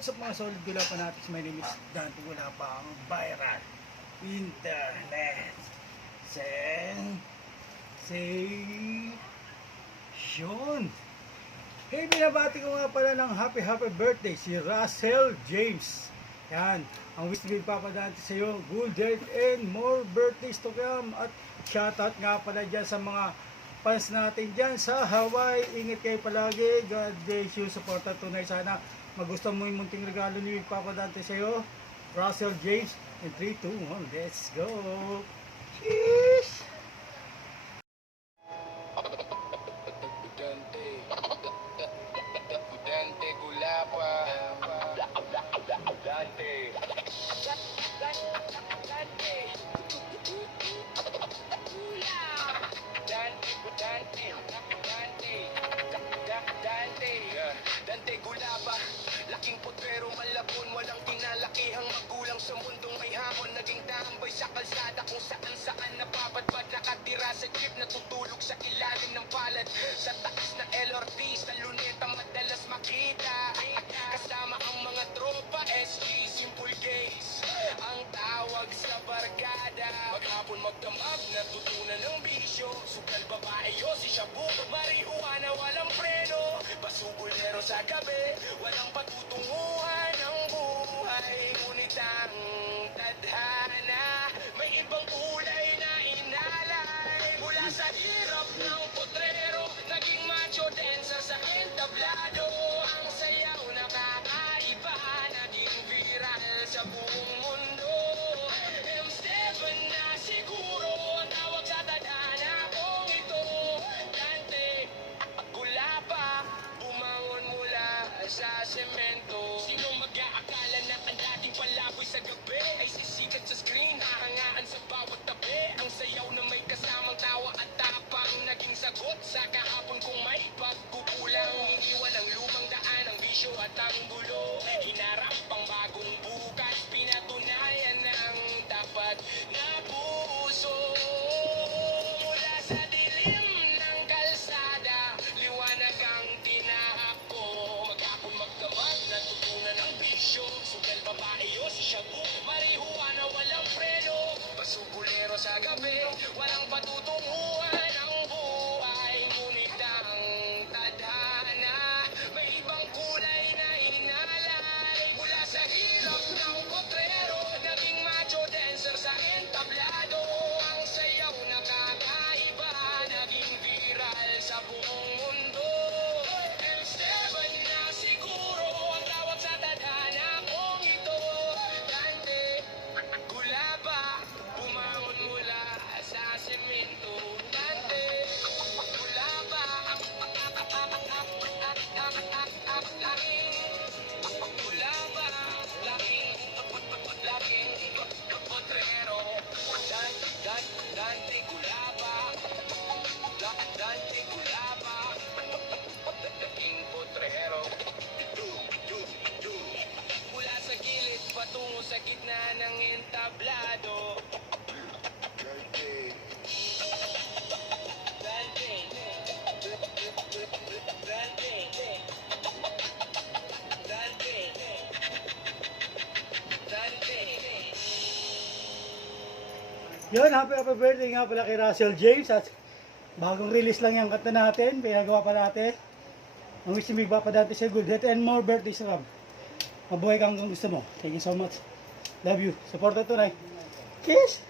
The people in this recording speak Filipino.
What's up mga solid gulapan natin? My name is Dante Gulapang, viral internet sensation. Hey, binabati ko nga pala ng happy birthday si Russell James. Yan, ang wish ni Papa Dante sa iyo, good health and more birthdays to come. At shoutout nga pala dyan sa mga fans natin dyan sa Hawaii. Ingat kayo palagi. God bless you. Supportan tunay sana. Magustuhan mo yung munting regalo ni Papa Dante sa iyo, Russell James. In 3, 2, 1, let's go. Cheers! Dante Gulapa. Dante. Dante Gulapa, laking potrero, malabon, walang kinalakihang magulang sa mundong may hamon. Naging tambay sa kalsada kung saan napapadbad. Nakatira sa jeep, natutulog sa ilalim ng palad. Sa taas na LRT, sa luneta madalas makita. Kasama ang mga tropa, SG, simple gays. Ang tawag sa barkada, maghapon magdamag, natutunan ng bisyo. Sugal babae, si shabu, marihuana, walang preno. Basubulero sa gabi, walang patutunguhan ng buhay. Ngunit ang tadhana, may ibang kulay na inalay. Mula sa hirap ng potrero, naging macho dancer sa entablado. Ang sayaw nakakaiba, naging viral sa buong mundo. M7 na siguro ang tawag sa tadhana kong ito. Dante Gulapa, bumangon mula sa semento. Sino mag-aakala na ang dating palaboy sa gabi ay sisikat sa screen, hahangaan sa bawat tabi. Ang sayaw na may kasamang tawa at tapang, naging sagot sa kahapon kung may pagkukulang. Iniwan ang lumang daan, ang bisyo at ang gulo. Hinarap ang bagong bukas, pinatunayan ng tapat na puso. Mula sa dilim ng kalsada, liwanag ang tinahak ko. Maghapon magdamag, natutunan ang bisyo. Sugal babae, si shabu, marihuana, walang preno. Basubulero sa gabi, walang patutunguhan ang buhay. Ngunit ang tadhana, may ibang kulay na inalay. Mula sa hirap ng potrero, naging macho dancer sa entablado. Ang sayaw nakakaiba, naging viral sa buong mundo. M7 na siguro ang tawag sa tadhana kong ito. Dante Gulapa, bumangon mula sa semento. Dante Gulapa, laking potrero. Dante Gulapa, Dante Gulapa, laking potrero. Mula sa gilid patungo sa gitna ng entablado. Dante. Dante. Dante. Dante. Dante. Yun, happy birthday nga pala kay Russell James. At bagong release lang yung kanta natin, pinagawa pa natin. Ang wish ni Papa Dante sa good health and more birthdays to come. Mabuhay kang gusto mo. Thank you so much. Love you. Support ito na. Kiss!